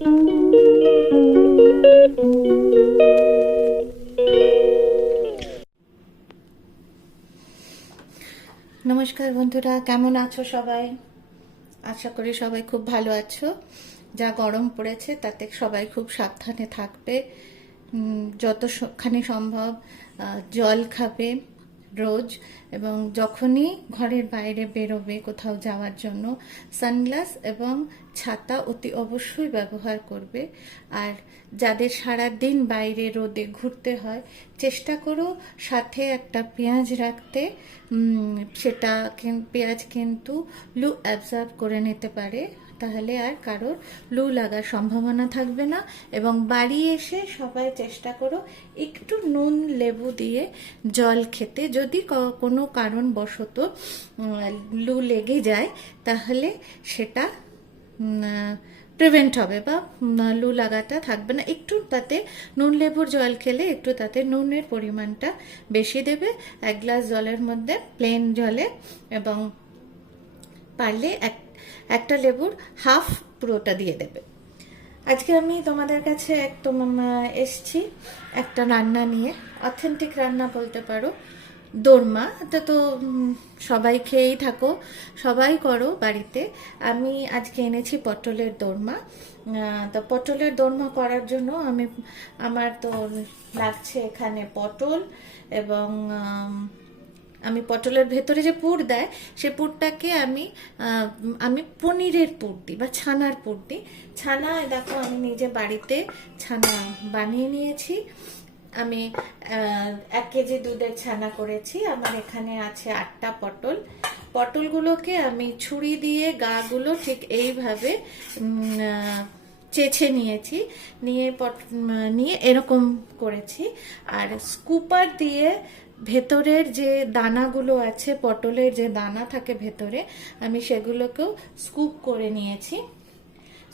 নমস্কার বন্ধুরা, কেমন আছো সবাই? আশা করি সবাই খুব ভালো আছো। যা গরম পড়েছে তাতে সবাই খুব সাবধানে থাকবে। যতখানি সম্ভব জল খাবে রোজ, এবং যখনই ঘরের বাইরে বেরোবে কোথাও যাওয়ার জন্য সানগ্লাস এবং ছাতা অতি অবশ্যই ব্যবহার করবে। আর যাদের সারা দিন বাইরে রোদে ঘুরতে হয়, চেষ্টা করো সাথে একটা পেঁয়াজ রাখতে। সেটা পেঁয়াজ কিন্তু লু অ্যাবজর্ব করে নিতে পারে, তাহলে আর কারোর লু লাগার সম্ভাবনা থাকবে না। এবং বাড়ি এসে সবাই চেষ্টা করো একটু নুন লেবু দিয়ে জল খেতে। যদি কোনো কারণবশত লু লেগে যায় তাহলে সেটা প্রিভেন্ট হবে, বা লু লাগাটা থাকবে না। একটু তাতে নুন লেবুর জল খেলে একটু তাতে নুনের পরিমাণটা বেশি দেবে 1 গ্লাস জলের মধ্যে, প্লেন জলে। এবং পারলে একটা লেবুর হাফ পুরোটা দিয়ে দেবে। আজকে আমি তোমাদের কাছে একদম এসছি একটা রান্না নিয়ে, অথেন্টিক রান্না বলতে পারো। দোরমা, এটা তো সবাই খেয়েই থাকো, সবাই করো বাড়িতে। আমি আজকে এনেছি পটলের দোরমা। তো পটলের দোরমা করার জন্য আমার তো লাগছে এখানে পটল, এবং আমি পটলের ভেতরে যে পুর দেয় সে পুরটাকে আমি পনিরের পুর দিই বা ছানার পুর দিই। ছানা দেখো আমি নিজে বাড়িতে ছানা বানিয়ে নিয়েছি। আমি 1 কেজি দুধের ছানা করেছি। আমার এখানে আছে 8টা পটল। পটলগুলোকে আমি ছুরি দিয়ে গাগুলো ঠিক এইভাবে চেঁচে নিয়েছি, নিয়ে এরকম করেছি। আর স্কুপার দিয়ে ভেতরের যে দানাগুলো আছে, পটলের যে দানা থাকে ভেতরে, আমি সেগুলোকেও স্কুপ করে নিয়েছি।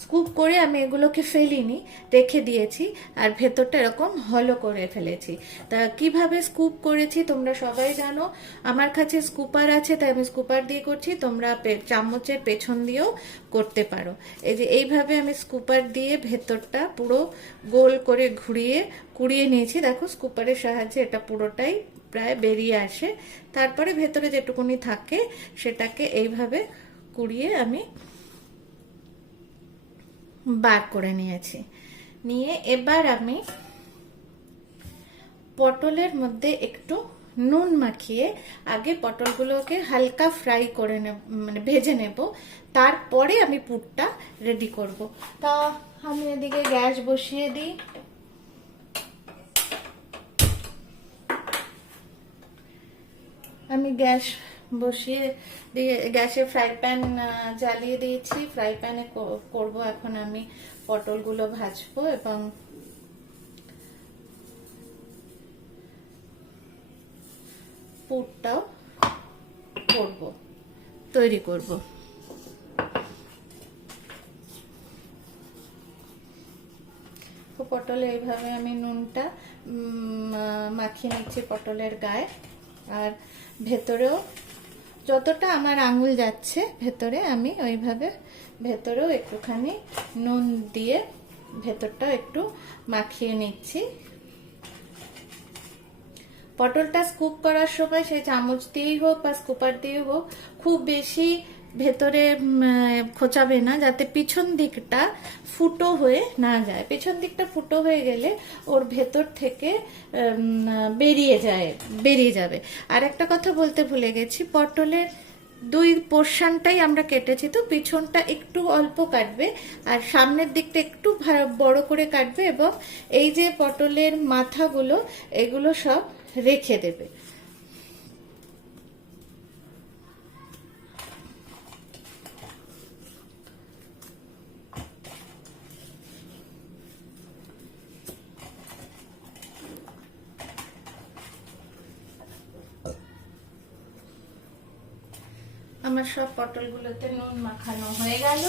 স্কুপ করে আমি এগুলোকে ফেলিনি, রেখে দিয়েছি। আর ভেতরটা এরকম হলো করে ফেলেছি। তা কিভাবে স্কুপ করেছি তোমরা সবাই জানো। আমার কাছে স্কুপার আছে তাই আমি স্কুপার দিয়ে করছি, তোমরা চামচের পেছন দিয়েও করতে পারো। এই যে এইভাবে আমি স্কুপার দিয়ে ভেতরটা পুরো গোল করে কুড়িয়ে নিয়েছি। দেখো স্কুপারের সাহায্যে এটা পুরোটাই প্রায় বেরিয়ে আসে। তারপরে ভেতরে যেটুকুনি থাকে সেটাকে এইভাবে কুড়িয়ে আমি বার করে নিয়েছি। নিয়ে এবার আমি পটলের মধ্যে একটু নুন মাখিয়ে আগে পটলগুলোকে হালকা ফ্রাই করে মানে ভেজে নেব, তারপরে আমি পুরটা রেডি করব। তা আমি এদিকে গ্যাস বসিয়ে দিই। আমি গ্যাস বসিয়ে দিয়ে গ্যাসে ফ্রাই প্যান জ্বালিয়ে দিয়েছি। ফ্রাই প্যানে করব এখন আমি পটলগুলো ভাজবো এবং পুরটাও তৈরি করব। পটলে এইভাবে আমি নুনটা মাখিয়ে নিচ্ছি পটলের গায়ে। আর ভেতরেও যতটা আমার আঙুল যাচ্ছে ভেতরে, আমি ওইভাবে ভেতরেও একটুখানি নুন দিয়ে ভেতরটাও একটু মাখিয়ে নিচ্ছি। পটলটা স্কুপ করার সময় সেই চামচ দিয়েই হোক বা স্কুপার দিয়েই হোক খুব বেশি ভেতরে খোঁচাবে না, যাতে পিছন দিকটা ফুটো হয়ে না যায়। পিছন দিকটা ফুটো হয়ে গেলে ওর ভেতর থেকে বেরিয়ে যাবে। আর একটা কথা বলতে ভুলে গেছি, পটলের 2 পোর্শনটাই আমরা কেটেছি, তো পিছনটা একটু অল্প কাটবে আর সামনের দিকটা একটু বড় করে কাটবে। এবং এই যে পটলের মাথাগুলো এগুলো সব রেখে দেবে। আমার সব পটলগুলোতে নুন মাখানো হয়ে গেল।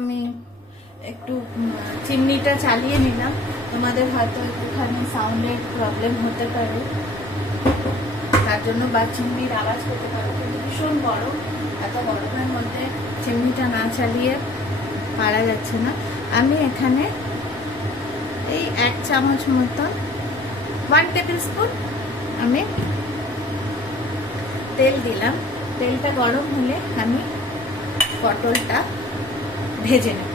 আমি একটু চিমনিটা চালিয়ে নিলাম, তোমাদের হয়তো একটুখানি সাউন্ডের প্রবলেম হতে পারে, তার জন্য বা চিমনির আওয়াজ করতে পারো, কিন্তু ভীষণ গরম, এত গরমের মধ্যে চিমনিটা না চালিয়ে পারা যাচ্ছে না। আমি এখানে এই 1 চামচ মতন 1 টেবিল স্পুন আমি তেল দিলাম। তেলটা গরম হলে আমি পটলটা ভেজে নেব।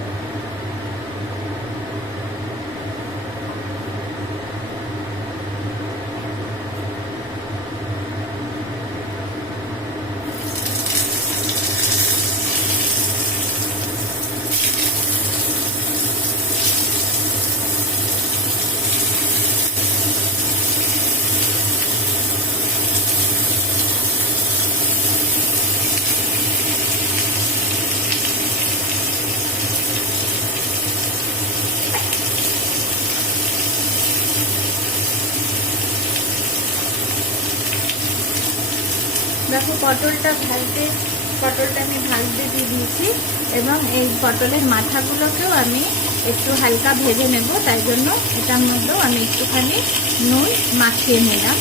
দেখো পটলটা আমি ভাজতে দিয়ে দিয়েছি, এবং এই পটলের মাথাগুলোকেও আমি একটু হালকা ভেজে নেব, তাই জন্য এটার মধ্যেও আমি একটুখানি নুন মাখিয়ে নিলাম।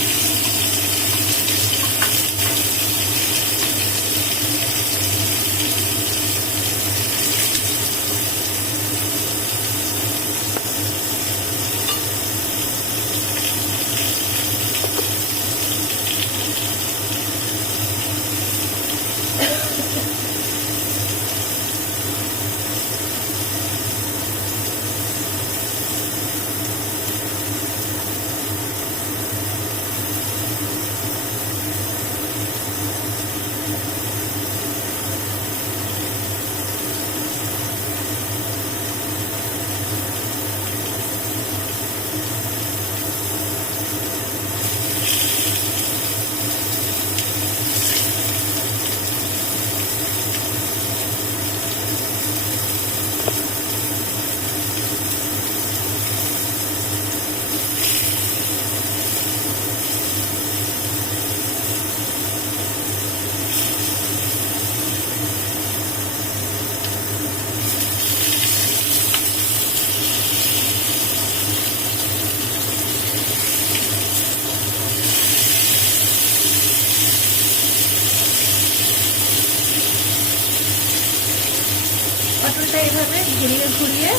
পটলটা এইভাবে ঘুরিয়ে ঘুরিয়ে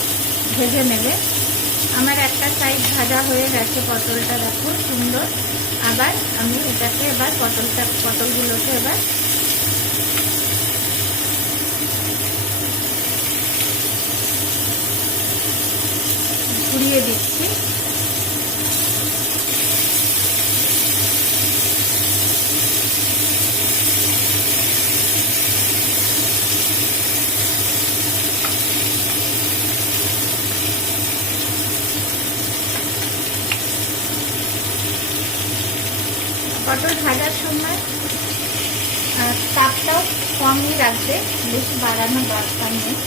ভেজে নেবে। আমার একটা সাইড ভাজা হয়ে গেছে পটলটা, দেখো সুন্দর। আবার আমি এটাকে এবার পটলগুলোকে এবার ঘুরিয়ে দিচ্ছি। পটল ভাজার সময় তাপটাও কমই রাখবে, বেশি বাড়ানো দরকার নেই।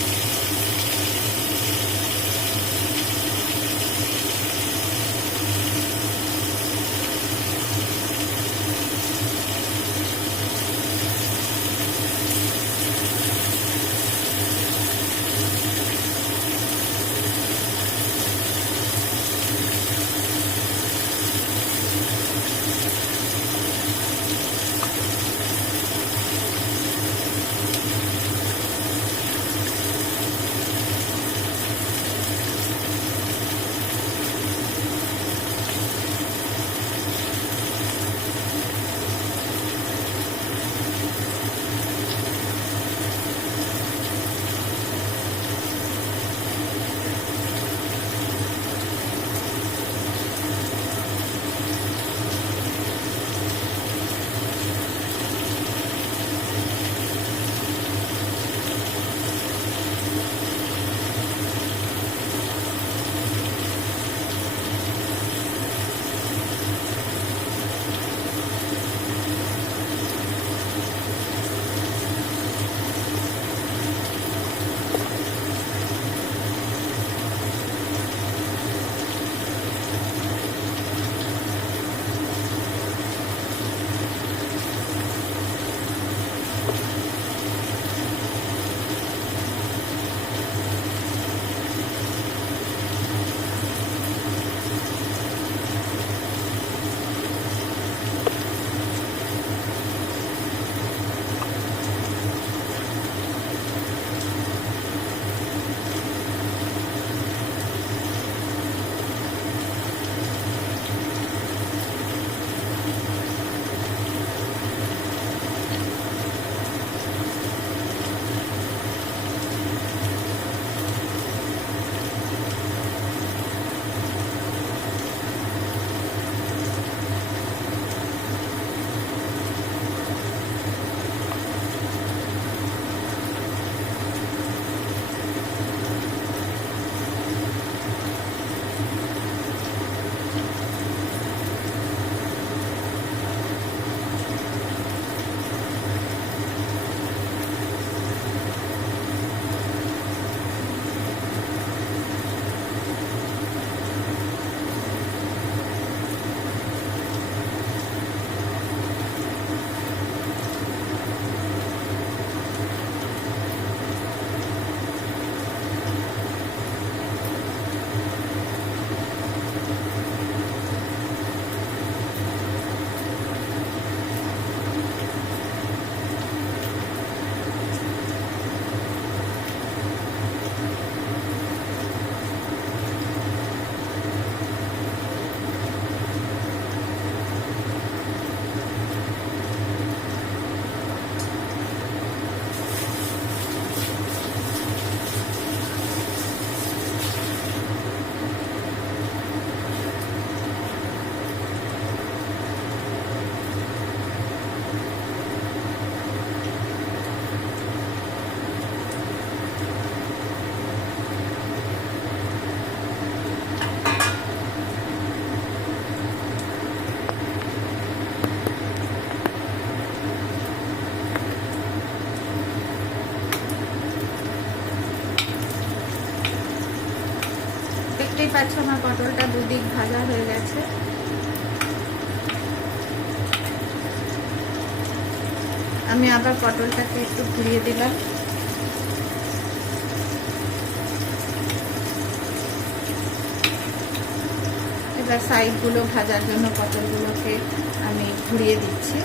দেখতেই পাচ্ছ আমার পটলটা দুদিক ভাজা হয়ে গেছে। আমি আবার পটলটাকে একটু ঘুরিয়ে দিলাম। এবার সাইডগুলো ভাজার জন্য পটলগুলোকে আমি ঘুরিয়ে দিচ্ছি।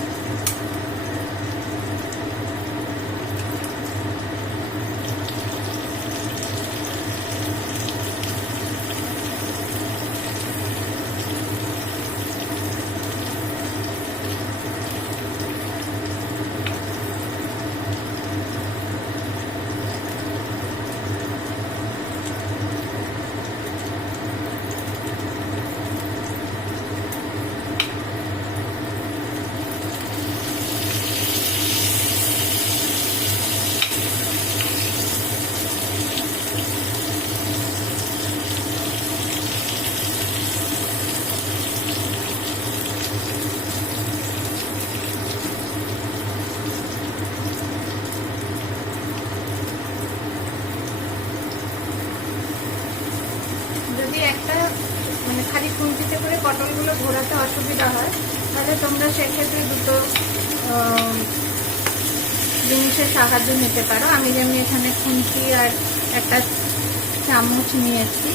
যদি একটা মানে খালি খুন্তিতে করে পটলগুলো ঘোরাতে অসুবিধা হয়, তাহলে তোমরা সেক্ষেত্রে দুটো জিনিসের সাহায্য নিতে পারো। আমি যেমনি এখানে খুন্তি আর একটা চামচ নিয়েছি।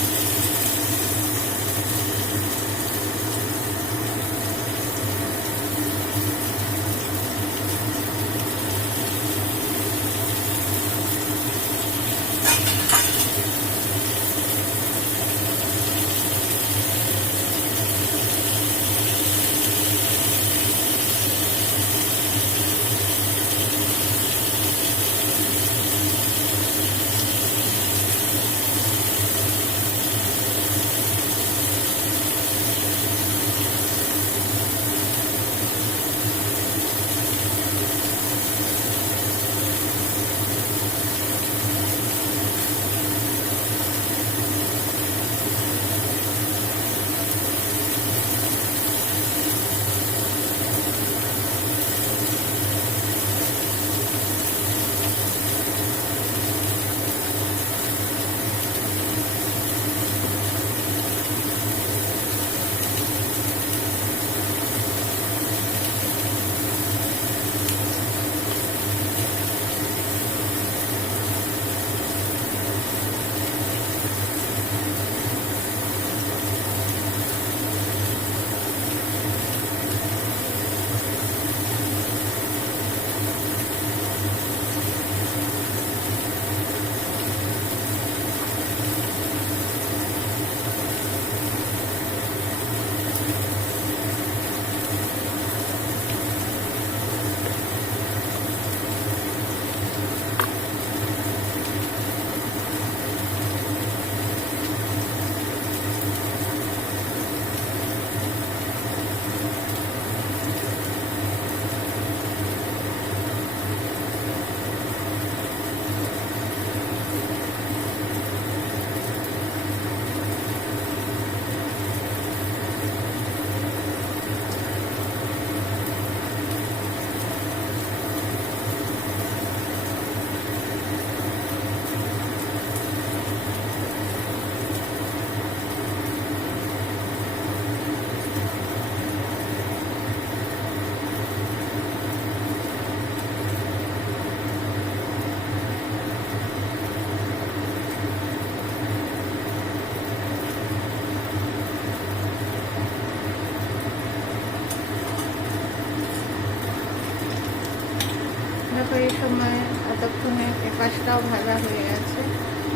দেখো এই সময় এতক্ষণে এপাশটাও ভাজা হয়ে গেছে।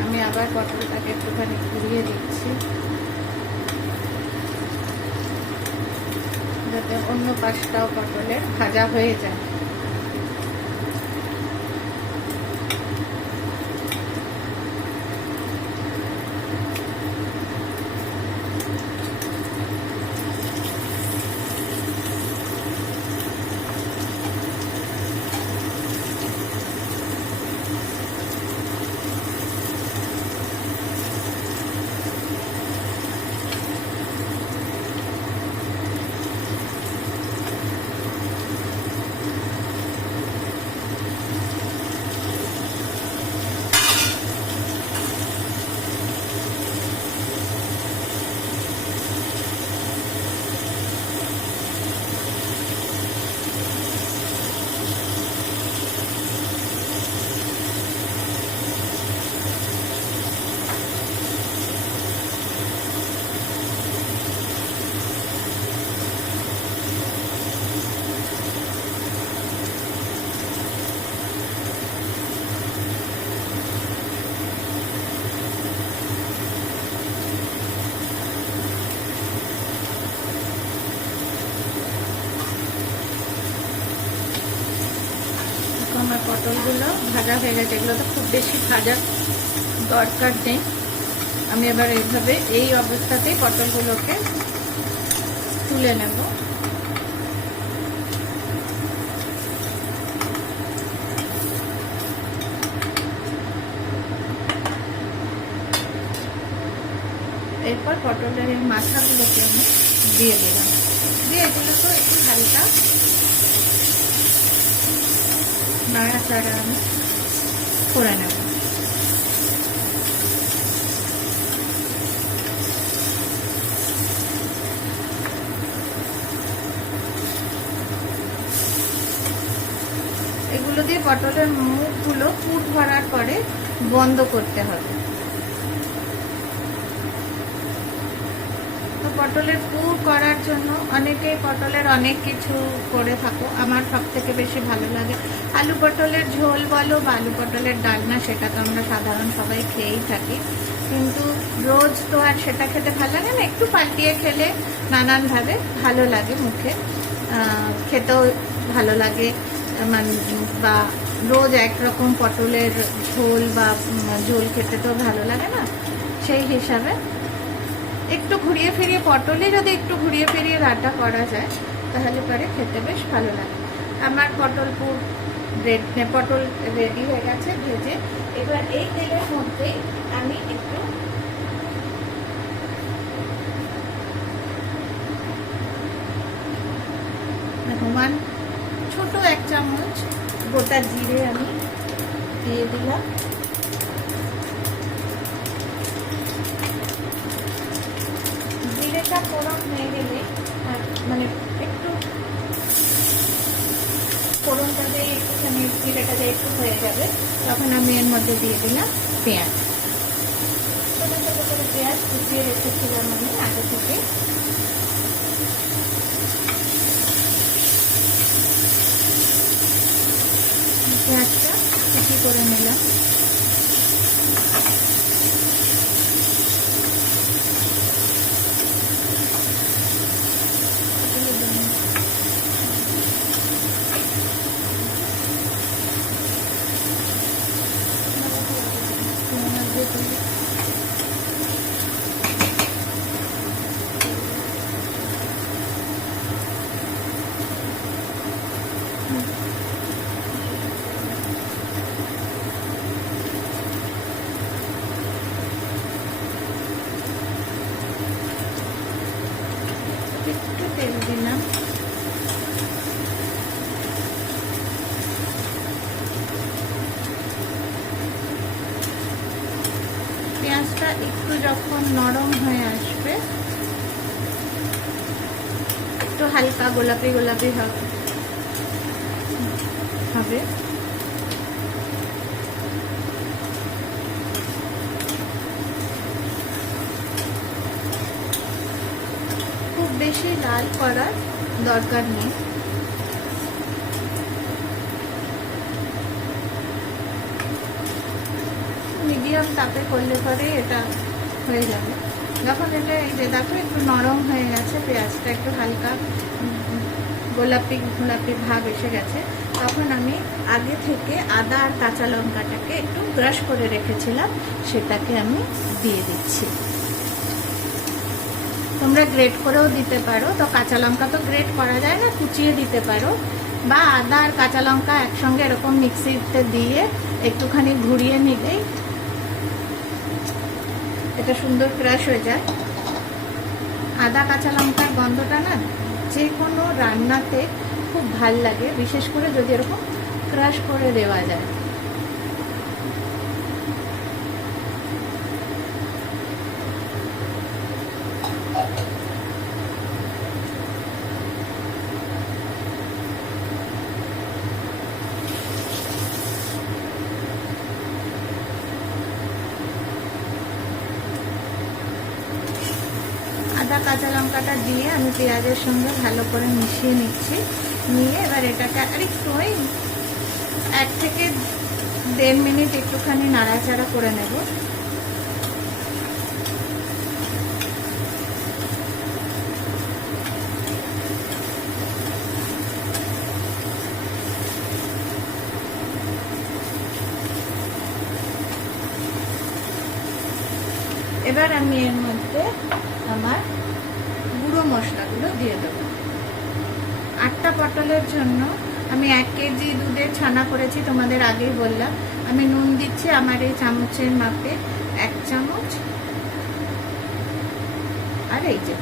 আমি আবার পটলটাকে একটুখানি ঘুরিয়ে দিচ্ছি যাতে অন্য পাশটাও পটলের ভাজা হয়ে যায়। পটলগুলো ভাজা হয়ে গেছে। এগুলো তো খুব বেশি ভাজা দরকার নেই। আমি এবার এইভাবে এই অবস্থাতেই পটলগুলোকে তুলে নেব। এরপর পটলের এই মাথাগুলোকে আমি দিয়ে দিলাম, দিয়ে এগুলোকে একটু হালকা নাড়াচাড়া আমি করে নেব। এগুলো দিয়ে পটলের মুখগুলো পুর ভরার পরে বন্ধ করতে হবে। তো পটলের পুর করার জন্য অনেকেই পটলের অনেক কিছু করে থাকো। আমার সব থেকে বেশি ভালো লাগে আলু পটলের ঝোল বলো বা আলু পটলের ডালনা, সেটা তো আমরা সাধারণ সবাই খেয়েই থাকি, কিন্তু রোজ তো আর সেটা খেতে ভালো লাগে না। একটু পাল্টিয়ে খেলে নানানভাবে ভালো লাগে, মুখে খেতেও ভালো লাগে, মানে বা রোজ একরকম পটলের ঝোল বা ঝোল খেতে তো ভালো লাগে না। সেই হিসাবে একটু ঘুরিয়ে ফিরিয়ে পটলে যদি একটু ঘুরিয়ে ফিরিয়ে রান্না করা যায় তাহলে পরে খেতে বেশ ভালো লাগে। আমার পটল রেডি হয়ে গেছে ভেজে। এবার এই তেলের মধ্যে আমি একটু ছোট 1 চামচ গোটা জিরে আমি দিয়ে দিলাম। জিরেটা ফোড়ন হয়ে গেলে মানে একটু ফোড়নটা দিয়ে একটুখানি জিরেটা দিয়ে একটু হয়ে যাবে, তখন আমি এর মধ্যে দিয়ে দিলাম পেঁয়াজ। ছোটো ছোটো করে পেঁয়াজ কুচিয়ে রেখেছিলাম আমি আগে থেকে। পেঁয়াজটা কুচি করে নিলাম। একটু তেল দিলাম। পেঁয়াজটা একটু যখন নরম হয়ে আসবে, একটু হালকা গোলাপি গোলাপি হবে, খুব বেশি লাল করার দরকার নেই। মিডিয়াম তাপে করলে পরে এটা হয়ে যাবে। যখন এটা এই যে দেখো একটু নরম হয়ে গেছে, পেঁয়াজটা একটু হালকা গোলাপি গোলাপি ভাব এসে গেছে, তখন আমি আগে থেকে আদা আর কাঁচা লঙ্কাটাকে একটু ক্রাশ করে রেখেছিলাম, সেটাকে আমি দিয়ে দিচ্ছি। তোমরা গ্রেট করেও দিতে পারো, তো কাঁচা লঙ্কা তো গ্রেট করা যায় না, কুচিয়ে দিতে পারো, বা আদা আর কাঁচা লঙ্কা একসঙ্গে এরকম মিক্সিতে দিয়ে একটুখানি ঘুরিয়ে নিলেই এটা সুন্দর ক্রাশ হয়ে যায়। আদা কাঁচা লঙ্কার গন্ধটা না যে কোনো রান্নাতে খুব ভাল লাগে, বিশেষ করে যদি এরকম ক্রাশ করে দেওয়া যায়। আদা কাঁচা লঙ্কাটা দিয়ে আমি পেঁয়াজের সঙ্গে ভালো করে মিশিয়ে নিচ্ছি। নিয়ে এবার এটাকে আর একটু 1 থেকে 1.5 মিনিট একটুখানি নাড়াচাড়া করে নেব। এবার আমি এর মধ্যে আমার গুঁড়ো মশলাগুলো দিয়ে দেবো। 8টা পটলের জন্য আমি 1 কেজি দুধের ছানা করেছি, তোমাদের আগেই বললাম। আমি নুন দিচ্ছি আমার এই চামচের মাপে 1 চামচ, আর এই যে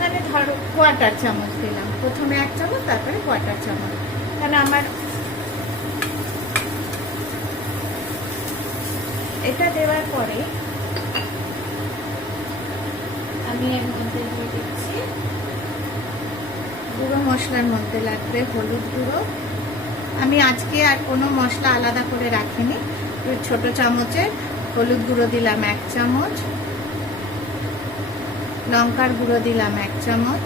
মানে ধরো 1/4 চামচ দিলাম, প্রথমে 1 চামচ তারপরে 1/4 চামচ, কারণ আমার এটা দেওয়ার পরে আমি এর মধ্যে দিয়ে দিচ্ছি গুঁড়ো মশলার মধ্যে লাগবে হলুদ গুঁড়ো। আমি আজকে আর কোনো মশলা আলাদা করে রাখিনি। ছোট চামচের হলুদ গুঁড়ো দিলাম 1 চামচ, লঙ্কার গুঁড়ো দিলাম 1 চামচ,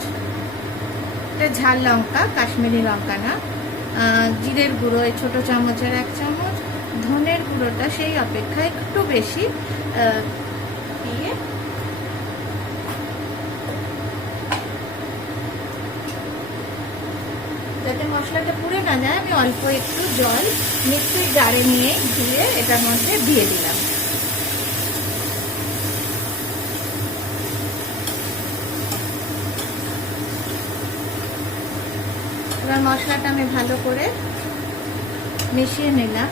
এটা ঝাল লঙ্কা, কাশ্মীরি লঙ্কা না। জিরের গুঁড়ো এই ছোট চামচের 1 চামচ, ধনের গুঁড়োটা সেই অপেক্ষা একটু বেশি দিয়ে যাতে মশলাটা পুড়ে না যায় আমি অল্প একটু জল মিক্সির জারে নিয়ে ধুয়ে এটার মধ্যে দিয়ে দিলাম। এবার মশলাটা আমি ভালো করে মিশিয়ে নিলাম।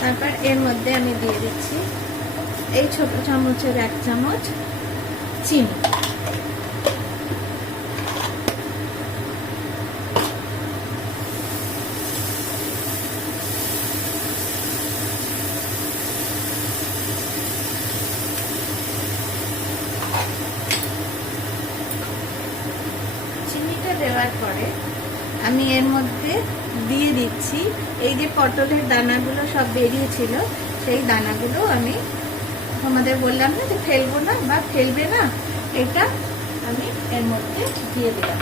তারপর এর মধ্যে আমি দিয়ে দিচ্ছি এই ছোট চামচের 1 চামচ চিনি। চিনিটা দেওয়ার পরে আমি এর মধ্যে দিয়ে দিচ্ছি এই যে পটলের দানাগুলো সব বেরিয়েছিল, সেই দানাগুলো আমি তোমাদের বললাম না যে ফেলবো না বা ফেলবে না, এটা আমি এর মধ্যে দিয়ে দিলাম।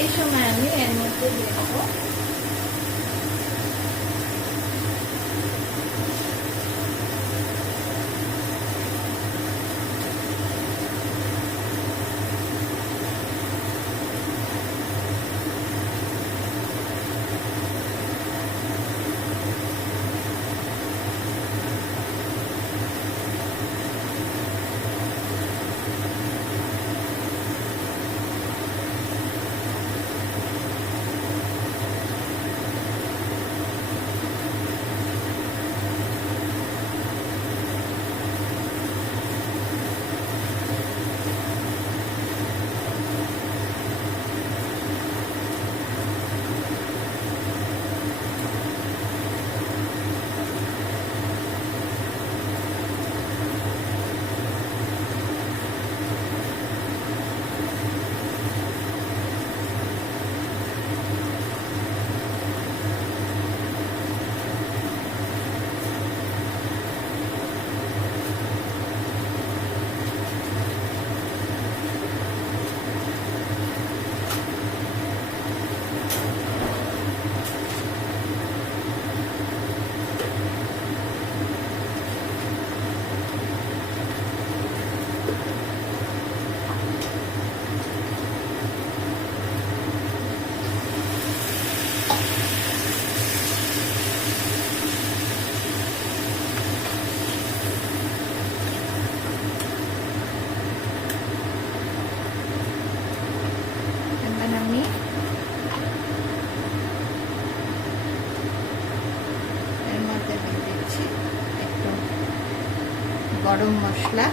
এই সময় আমি এর মধ্যে দিয়ে দেবো গরম মশলা,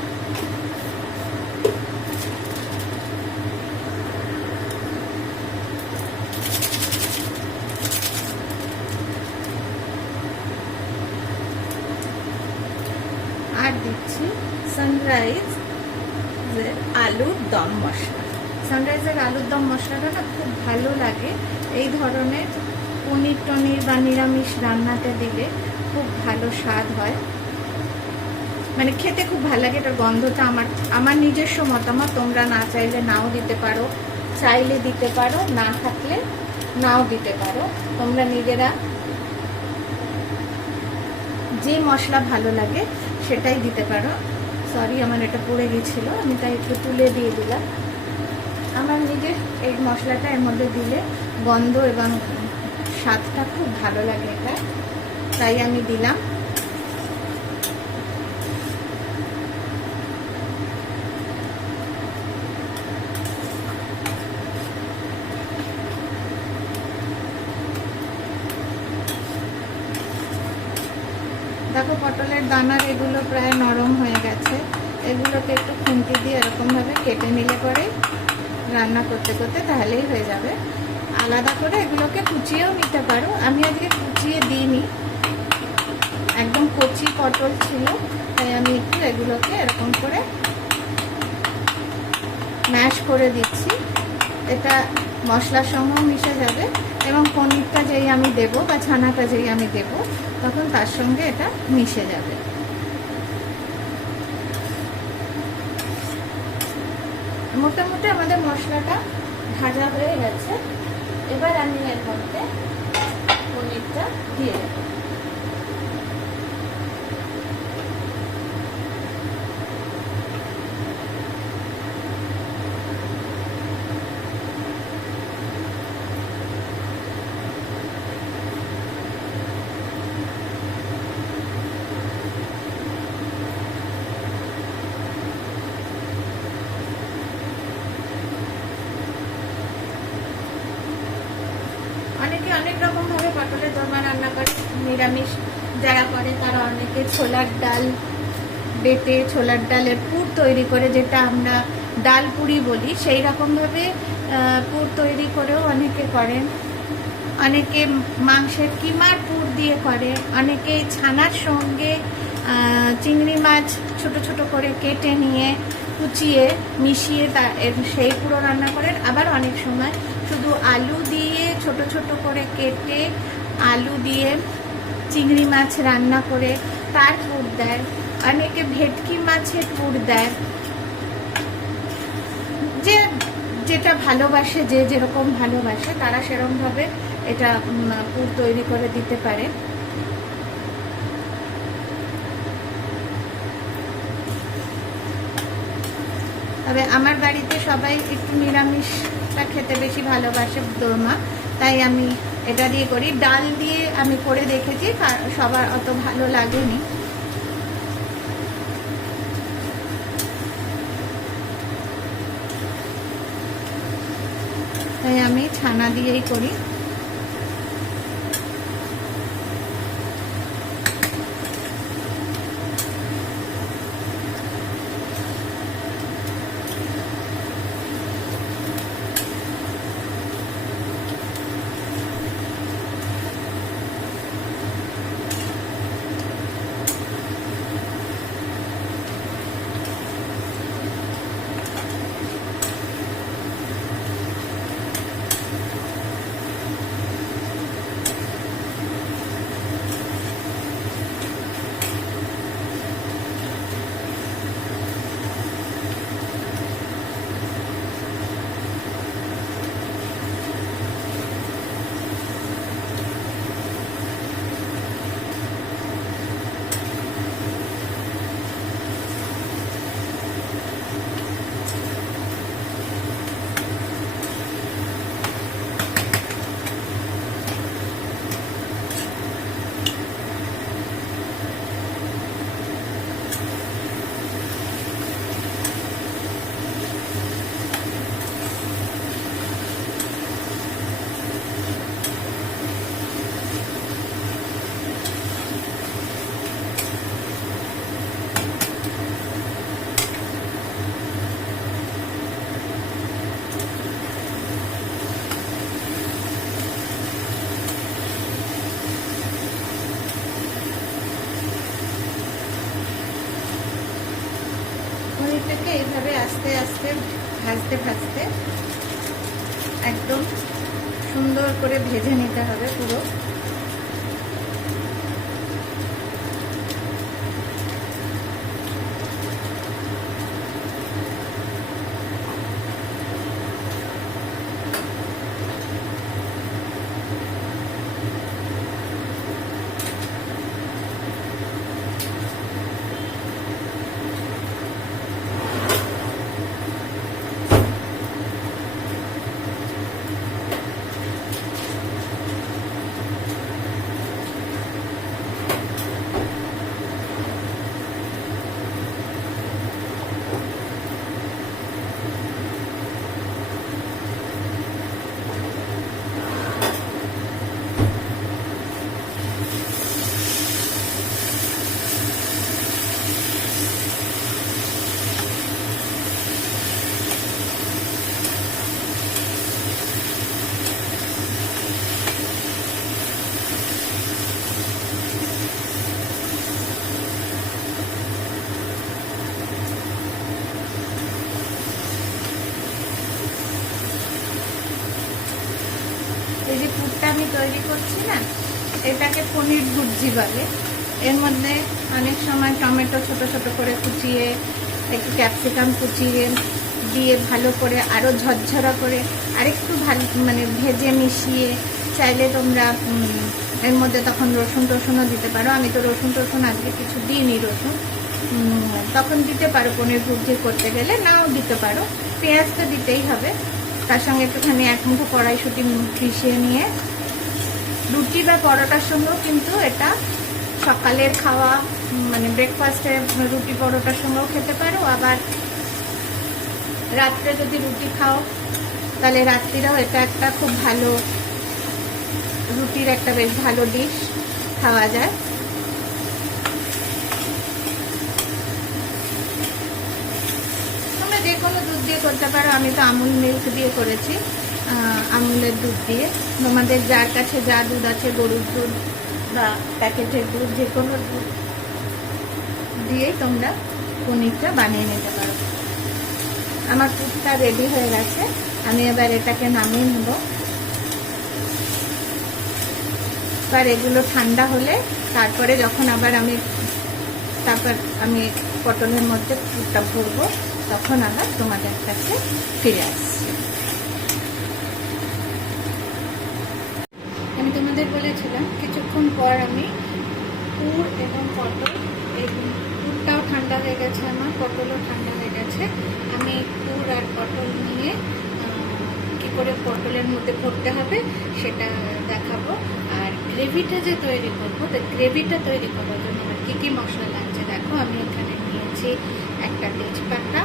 সানরাইজ আলুর দম মশলা। সানরাইজের আলুর দম মশলাটা না খুব ভালো লাগে এই ধরনের পনির টনির বা নিরামিষ রান্নাতে দিলে, খুব ভালো স্বাদ হয়, মানে খেতে খুব ভালো লাগে। এটার গন্ধটা আমার নিজস্ব মতামত, তোমরা না চাইলে নাও দিতে পারো, চাইলে দিতে পারো, না থাকলে নাও দিতে পারো। তোমরা নিজেরা যে মশলা ভালো লাগে সেটাই দিতে পারো। সরি, আমার এটা পড়ে গেছিল, আমি তাই একটু তুলে দিয়ে দিলাম। আমার নিজের এই মশলাটা এর মধ্যে দিলে গন্ধ এবং স্বাদটা খুব ভালো লাগে এটা, তাই আমি দিলাম। দেখো পটলের দানার এগুলো প্রায় নরম হয়ে গেছে, এগুলোকে একটু খুন্তি দিয়ে এরকমভাবে কেটে নিলে পরে রান্না করতে করতে তাহলেই হয়ে যাবে। আলাদা করে এগুলোকে কুচিয়েও নিতে পারো, আমি আজকে কুচিয়ে দিইনি, একদম কচি পটল ছিল, তাই আমি একটু এগুলোকে এরকম করে ম্যাশ করে দিচ্ছি। এটা মশলার সঙ্গেও মিশে যাবে এবং পনিরটা যেই আমি দেবো বা ছানাটা যেই আমি দেবো তখন তার সঙ্গে এটা মিশে যাবে। মোটামুটি আমাদের মশলাটা ভাজা হয়ে গেছে, এবার আমি এর মধ্যে পনিরটা দিয়ে দেবো। অনেক রকম ভাবে পটলের দোরমা রান্না করে, নিরামিষ যারা করে তারা অনেকে ছোলার ডাল বেটে ছোলার ডালের পুর তৈরি করে, যেটা আমরা ডাল পুরি বলি, সেই রকম ভাবে পুর তৈরি করেও অনেকে করেন। অনেকে মাংসের কিমার পুর দিয়ে করে, অনেকে ছানার সঙ্গে চিংড়ি মাছ ছোট ছোট করে কেটে নিয়ে কুচিয়ে মিশিয়ে সেই পুরো রান্না করেন। আবার অনেক সময় শুধু আলু দিয়ে ছোট ছোট করে কেটে আলু দিয়ে চিংড়ি মাছ রান্না করে তার পুর দেয়, অনেকে ভেটকি মাছের পুর দেয়। যে যেটা ভালোবাসে, যে যেরকম ভালোবাসে তারা সেরকমভাবে এটা পুর তৈরি করে দিতে পারে। তবে আমার বাড়িতে সবাই একটু নিরামিষটা খেতে বেশি ভালোবাসে দোরমা, তাই আমি এটা দিয়ে করি। ডাল দিয়ে আমি করে দেখেছি, সবার অত ভালো লাগেনি, তাই আমি ছানা দিয়েই করি। এটাকে এইভাবে আস্তে আস্তে ভাজতে ভাজতে একদম সুন্দর করে ভেজে নিতে হবে পুরো। এই যে পুরটা আমি তৈরি করছি না, এটাকে পনির ভুর্জি বলে। এর মধ্যে অনেক সময় টমেটো ছোট ছোট করে কুচিয়ে, একটু ক্যাপসিকাম কুচিয়ে দিয়ে ভালো করে আরও ঝরঝরা করে আরেকটু ভালো মানে ভেজে মিশিয়ে, চাইলে তোমরা এর মধ্যে তখন রসুন টসুনও দিতে পারো। আমি তো রসুন টসুন আজকে কিছু দিইনি, রসুন তখন দিতে পারো পনির ভুর্জি করতে গেলে, নাও দিতে পারো। পেঁয়াজ তো দিতেই হবে, তার সঙ্গে একটুখানি এক মুঠো কড়াইশুঁটি মিশিয়ে নিয়ে রুটি বা পরোটার সঙ্গেও কিন্তু এটা সকালের খাওয়া মানে ব্রেকফাস্টে রুটি পরোটার সঙ্গেও খেতে পারো। আবার রাত্রে যদি রুটি খাও তাহলে রাত্রিরেও এটা একটা খুব ভালো রুটির একটা বেশ ভালো ডিশ খাওয়া যায়। তোমরা যে কোনো দুধ দিয়ে করতে পারো, আমি তো আমুল মিল্ক দিয়ে করেছি, আমুলের দুধ দিয়ে। তোমাদের যার কাছে যা দুধ আছে, গরুর দুধ বা প্যাকেটের দুধ, যে কোনো দুধ দিয়েই তোমরা পনিরটা বানিয়ে নিতে পারো। আমার দুধটা রেডি হয়ে গেছে, আমি এবার এটাকে নামিয়ে নেব। এবার এগুলো ঠান্ডা হলে তারপরে যখন আবার তারপর আমি পটলের মধ্যে পুরটা ভরবো, তখন আবার তোমাদের কাছে ফিরে আসছি। আমি তোমাদের বলেছিলাম কিছুক্ষণ পর আমি পুর এবং পটল, এই পুরটাও ঠান্ডা হয়ে গেছে আমার, পটলও ঠান্ডা হয়ে গেছে। আমি পুর আর পটল নিয়ে কি করে পটলের মধ্যে ভরতে হবে সেটা দেখাবো। আর গ্রেভিটা যে তৈরি করবো, তো গ্রেভিটা তৈরি করার জন্য আমার কী কী মশলা লাগছে দেখো। আমি এখানে নিয়েছি একটা তেজপাতা,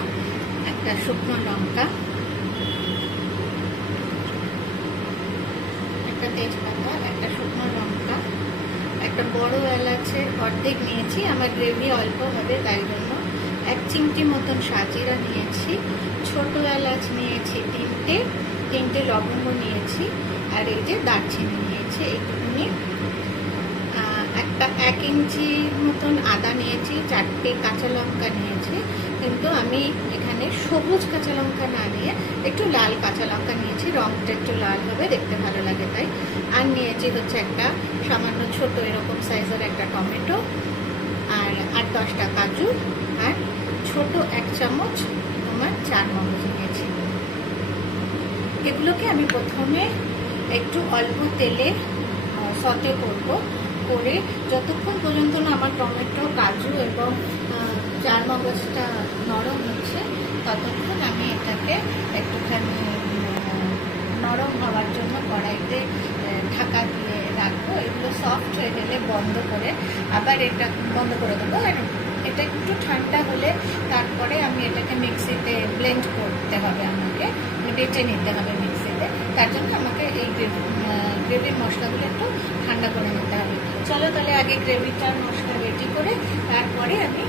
একটা শুকনো লঙ্কা, একটা শুকনো লঙ্কা, একটা বড় এলাচের অর্ধেক নিয়েছি, আমার গ্রেভি অল্প হবে তাই জন্য। 1 চিমটি মতন সাজিরা নিয়েছি, ছোট এলাচ নিয়েছি তিনটে লবঙ্গ নিয়েছি, আর এই যে দারচিনি নিয়েছি এইটুকুনি। একটা 1 ইঞ্চি মতন আদা নিয়েছি, 4টে কাঁচা লঙ্কা নিয়েছি, কিন্তু আমি এখানে সবুজ কাঁচা লঙ্কা না নিয়ে একটু লাল কাঁচা লঙ্কা নিয়েছি, রঙটা একটু লাল হবে, দেখতে ভালো লাগে তাই। আর নিয়েছি হচ্ছে একটা সামান্য ছোট এরকম সাইজের একটা টমেটো, আর 8-10টা কাজু, আর ছোট 1 চামচ তোমার চারমগজ নিয়েছি। এগুলোকে আমি প্রথমে একটু অল্প তেলে সতে করে যতক্ষণ পর্যন্ত না আমার টমেটো, কাজু এবং চারমগজটা নরম হচ্ছে, ততক্ষণ আমি এটাকে একটুখানি নরম হওয়ার জন্য কড়াইতে ঢাকা দিয়ে রাখবো। এগুলো সফট হয়ে গেলে বন্ধ করে দেবো। আর এটা একটু ঠান্ডা হলে তারপরে আমি এটাকে মিক্সিতে ব্লেন্ড করতে হবে, আমাকে বেটে নিতে হবে মিক্সিতে। তার জন্য আমাকে এই গ্রেভির মশলাগুলো একটু ঠান্ডা করে নিতে হবে। চলো তাহলে আগে গ্রেভিটার মশলা রেডি করে তারপরে আমি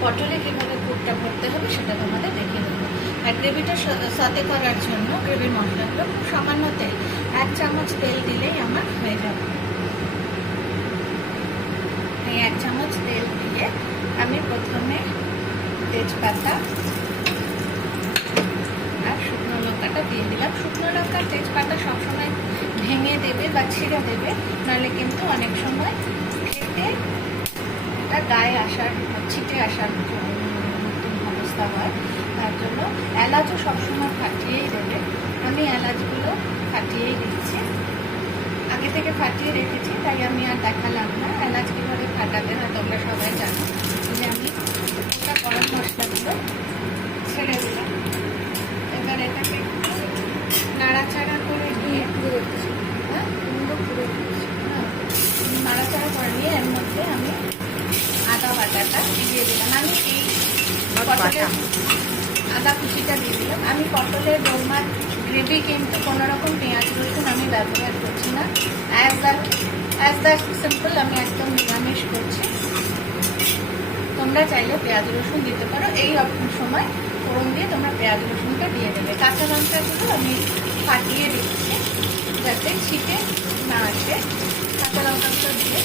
পটলে কীভাবে পুরটা ভরতে হবে সেটা তোমাদের দেখিয়ে দেবো। আর গ্রেভিটা সাথে করার জন্য গ্রেভির মশলাগুলো খুব সামান্য তেল, 1 চামচ তেল দিলেই আমার হয়ে যাবে। এই 1 চামচ তেল দিয়ে আমি প্রথমে তেজপাতা লঙ্কাটা দিয়ে দিলাম। শুকনো লঙ্কা তেজপাতা সবসময় ভেঙে দেবে বা ছিঁড়ে দেবে, নাহলে কিন্তু অনেক সময় খেতে এটা গায়ে আসার ছিটে আসার মতন অবস্থা হয়। তার জন্য এলাচও সবসময় ফাটিয়েই দেবে। আমি এলাচগুলো ফাটিয়েই দিচ্ছি, আগে থেকে ফাটিয়ে রেখেছি, তাই আমি আর দেখালাম না এলাচ কীভাবে ফাটাতে হয়। তোমরা সবাই জানো যে আমি একটা গরম মশলাগুলো ছেড়ে দিলাম। এবার এটাকে একটু নাড়াচাড়া করে নিয়ে নাড়াচাড়া করে নিয়ে এর মধ্যে আমি আদা বাটাটা দিয়ে দিলাম। আমি এই পটলের আদা কুচিটা দিয়ে দিলাম। আমি পটলের দোরমার গ্রেভি কিন্তু কোনো রকম পেঁয়াজ রসুন আমি ব্যবহার করছি না, অ্যাজ দ্যাট সিম্পল আমি একদম নিরামিষ করছি। তোমরা চাইলে পেঁয়াজ রসুন দিতে পারো। এই সময় ফোড়ন দিয়ে তোমরা পেঁয়াজ রসুনটা দিয়ে দেবে। কাঁচা লঙ্কাগুলো আমি ফাটিয়ে দিচ্ছি যাতে ছিটে না আসে। কাঁচা লঙ্কাগুলো দিয়ে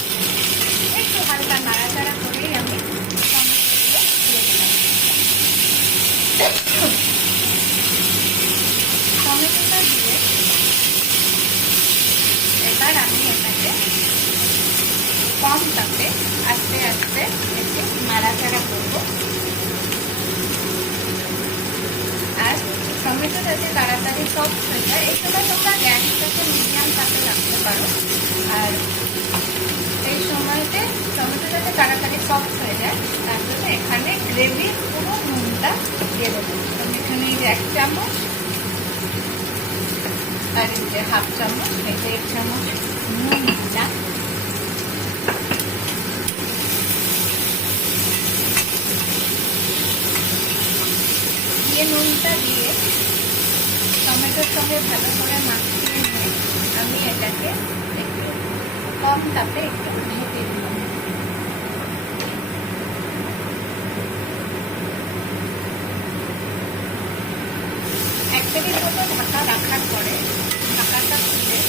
একটু হালকা নাড়াচাড়া করেই আমি টমেটোগুলো দিয়ে দিলাম। টমেটোটা দিয়ে এবার আমি এটাকে কম তাপে আস্তে আস্তে একটু নাড়াচাড়া করব। আর টমেটো যাতে তাড়াতাড়ি সফট হয়ে যায়, এই সময় তোমরা গ্যাসটাকে মিডিয়াম তাপে রাখতে পারো। আর এই সময়তে টমেটো যাতে তাড়াতাড়ি সফট হয়ে যায় তার জন্য এখানে গ্রেভির পুরো নুনটা দিয়ে দেবো। আমি এখানে এই যে 1 চামচ আর এই যে 1/2 চামচ, এই যে 1 চামচ নুন দিলাম। দিয়ে নুনটা দিয়ে টমেটোর সঙ্গে ভালো করে মাখিয়ে নিয়ে আমি এটাকে একটু কম তাপে একটু ঢেকে দিলাম। এক মিনিট মতো ঢাকা রাখার পরে ঢাকাটা খুলে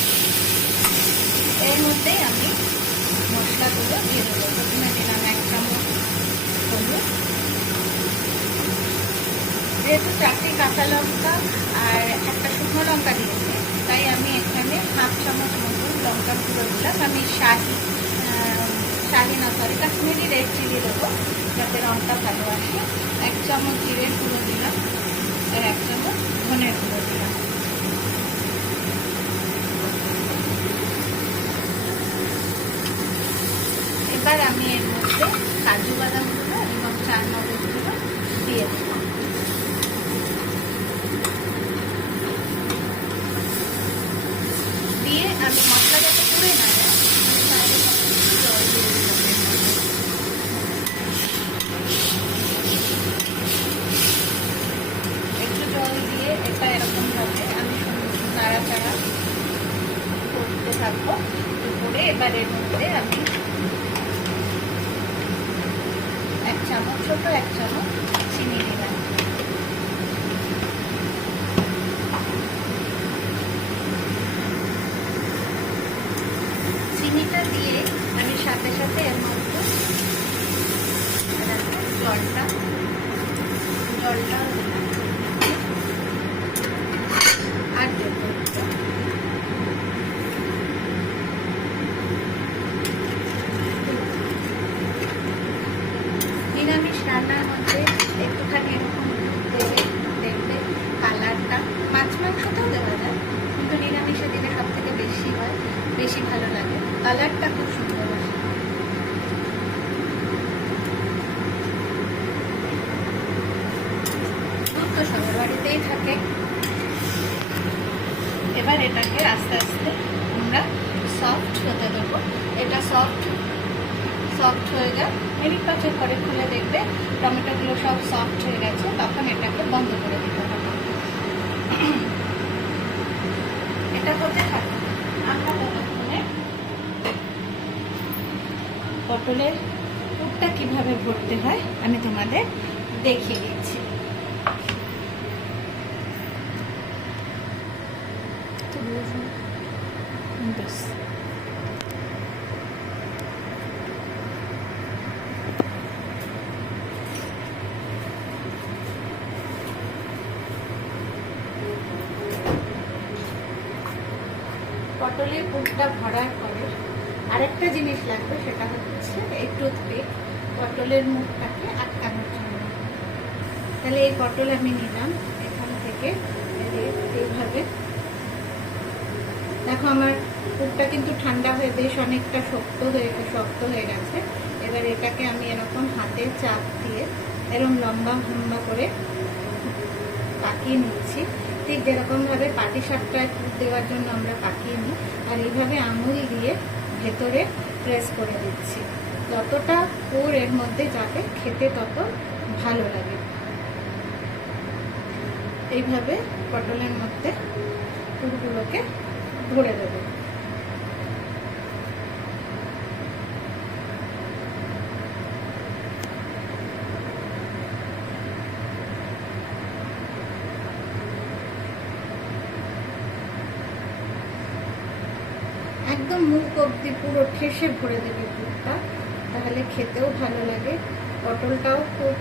এর মধ্যেই আমি মশলাগুলো দিয়ে দেবো। প্রথমে দিলাম 1 চামচ হলুদ। যেহেতু 4টি কাঁচা লঙ্কা আর একটা শুকনো লঙ্কা দিয়েছি, তাই আমি এখানে 1/2 চামচ মতন লঙ্কা গুঁড়ো দিলাম। আমি কাশ্মীরি রেড চিলি দেবো যাতে রঙটা ভালো আসে। 1 চামচ জিরের গুঁড়ো দিলাম আর 1 চামচ ধনের গুঁড়ো দিলাম। এবার আমি এর মধ্যে কাজু বাদামগুলো এবং চার মগজগুলো দিয়ে দেবো। দিয়ে আমি মশলা যাতে পুড়ে না যায় জল দিয়ে দিলাম। একটু জল দিয়ে এটা এরকমভাবে আমি নাড়াচাড়া করতে থাকবো। করে এবার এর মধ্যে আমি 1 চামচ, ছোট 1 চামচ চিনি দিলাম। চিনিটা দিয়ে আমি সাথে সাথে এর মধ্যে জলটা আর দেবো। নিরামিষ রান্নার মধ্যে একটুখানি এরকম দেবে, দেখবে কালারটা মাছ মাংসতেও দেওয়া যায়, কিন্তু নিরামিষে দিলে সব থেকে বেশি হয়, বেশি ভালো লাগে। কালারটা খুব সুন্দর আসে। দুধ তো সবার বাড়িতেই থাকে। এবার এটাকে আস্তে আস্তে আমরা সফট হতে দেবো। এটা সফট হয়ে যায়, মিনিট 5 পরে খুলে দেখবে টমেটোগুলো সব সফট হয়ে গেছে। তখন এটাকে বন্ধ করে দিতে হবে। এটা হতে থাকে। আমরা ততক্ষণে পটলের পুরটা কিভাবে ভরতে হয় আমি তোমাদের দেখিয়ে দিচ্ছি। পটলের পুরটা ভরার পরে আরেকটা জিনিস লাগবে, সেটা হচ্ছে এই টুথপিক, পটলের মুখটাকে আটকানোর জন্য। তাহলে এই পটল আমি নিলাম এখান থেকে, এইভাবে। দেখো আমার পুরটা কিন্তু ঠান্ডা হয়ে বেশ অনেকটা শক্ত হয়ে গেছে। এবার এটাকে আমি এরকম হাতে চাপ দিয়ে এরকম লম্বা লম্বা করে পাকিয়ে নিচ্ছি, ঠিক যেরকমভাবে পাটিসাপটায় পুর দেওয়ার জন্য আমরা পাকিয়ে নিই। আর এইভাবে আঙুল দিয়ে ভেতরে প্রেস করে দিচ্ছি। যতটা পুর এর মধ্যে যাবে খেতে তত ভালো লাগে। এইভাবে পটলের মধ্যে পুরগুলোকে ভরে দেবে। একদম মুখ অব্দি পুরো ঠেসে ভরে দেবে পুরটা, তাহলে খেতেও ভালো লাগে। পটলটাও খুব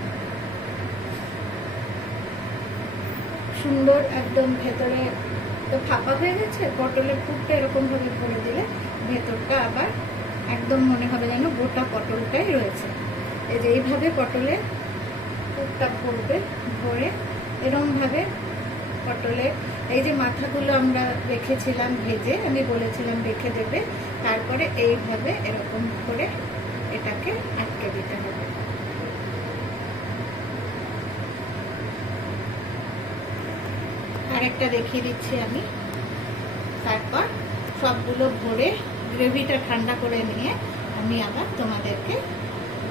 সুন্দর, একদম ভেতরে তো ফাঁপা হয়ে গেছে। পটলের পুরটা এরকম ভাবে ভরে দিলে ভেতরটা আবার একদম মনে হবে যেন গোটা পটলটাই রয়েছে। এই যে এইভাবে পটলের পুরটা ভরবে, ভরে এরকম ভাবে পটলে এই যে মাথাগুলো আমরা রেখেছিলাম ভেজে, আমি বলেছিলাম রেখে দেবে, তারপরে এইভাবে এরকম করে এটাকে আটকে দিতে হবে। আরেকটা দেখিয়ে দিচ্ছি আমি। তারপর সবগুলো ভরে গ্রেভিটা ঠান্ডা করে নিয়ে আমি আবার তোমাদেরকে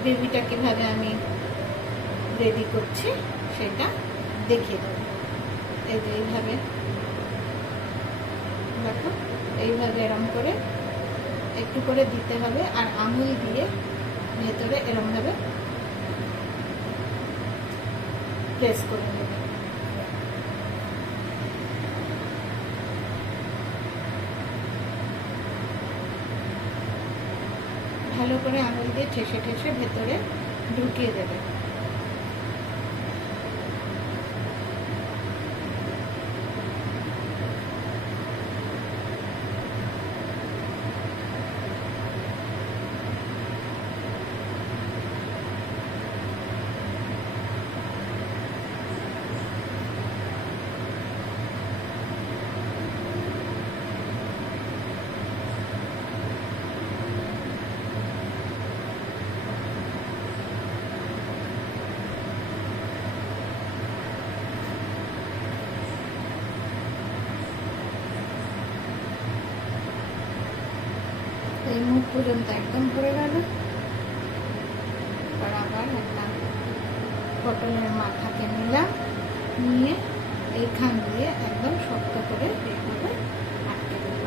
গ্রেভিটা কিভাবে আমি রেডি করছি সেটা দেখিয়ে দেবো। এই যে এইভাবে দেখো, এইভাবে এরম করে একটু করে দিতে হবে, আর আঙুল দিয়ে ভেতরে এরমভাবে প্রেস করে নেবে। ভালো করে আঙুল দিয়ে ঠেসে ঠেসে ভেতরে ঢুকিয়ে দেবে। এই মুখ পর্যন্ত একদম ভরে গেল। এবার আবার একটা পটলের মাথাকে নিলাম, নিয়ে এইখান দিয়ে একদম শক্ত করে এইভাবে আটকে দেবো।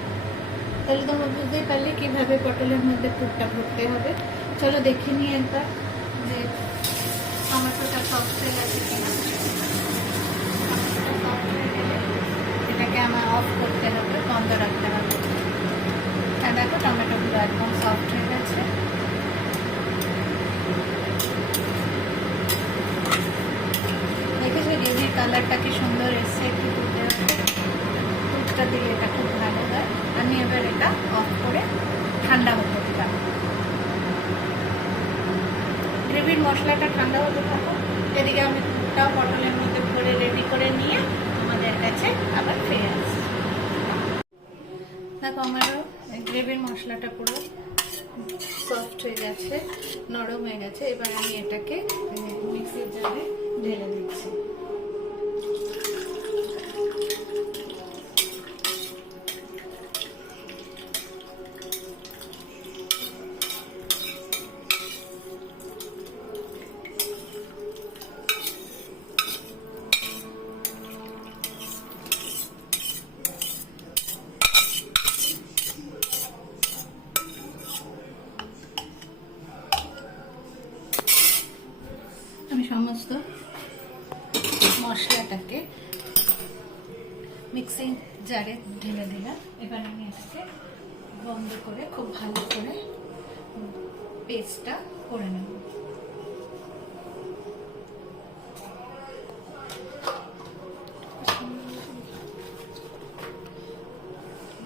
তাহলে তোমরা বুঝতেই পারলে কিভাবে পটলের মধ্যে পুরটা ভরতে হবে। চলো দেখে নিয়ে একবার যে টমেটোটা সফট হয়ে গেছে কিনা। এটাকে আমার অফ করতে হবে, বন্ধ রাখতে হবে। আর দেখো টমেটোগুলো একদম সফট হয়ে গেছে। দেখেছো গ্রেভির কালারটা কি সুন্দর এসছে। একটু দুধটা দিলে এটা খুব ভালো হয়। আমি এবার এটা অফ করে ঠান্ডা হতে দিলাম। গ্রেভির মশলাটা ঠান্ডা হতে থাকো, এদিকে আমি দুধটাও পটলের মধ্যে ভরে রেডি করে নিয়ে তোমাদের কাছে আবার ফিরে আসছি। দেখো আমারও গ্রেভির মশলাটা পুরো সফট হয়ে গেছে, নরম হয়ে গেছে। এবার আমি এটাকে মিক্সির জারে ঢেলে দিচ্ছি। আমি সমস্ত মশলাটাকে মিক্সিং জারে ঢেলে দিলাম। এবার আমি এটাকে বন্ধ করে খুব ভালো করে পেস্টটা করে নেব।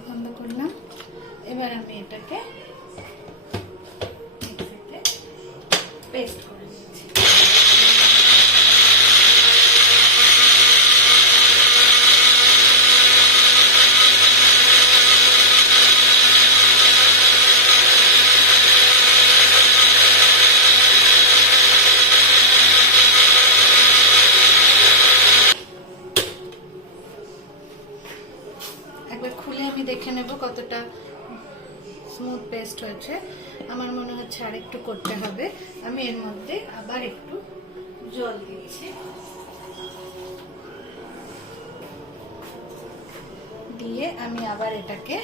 বন্ধ করলাম। এটাকে মিক্সিতে পেস্ট করে নিচ্ছি। একবার খুলে আমি দেখে নেব কতটা স্মুথ পেস্ট হয়েছে। আমার মনে হচ্ছে আর একটু করতে হবে। আমি এর মধ্যে আবার একটু জল দিচ্ছি, দিয়ে আমি আবার এটাকে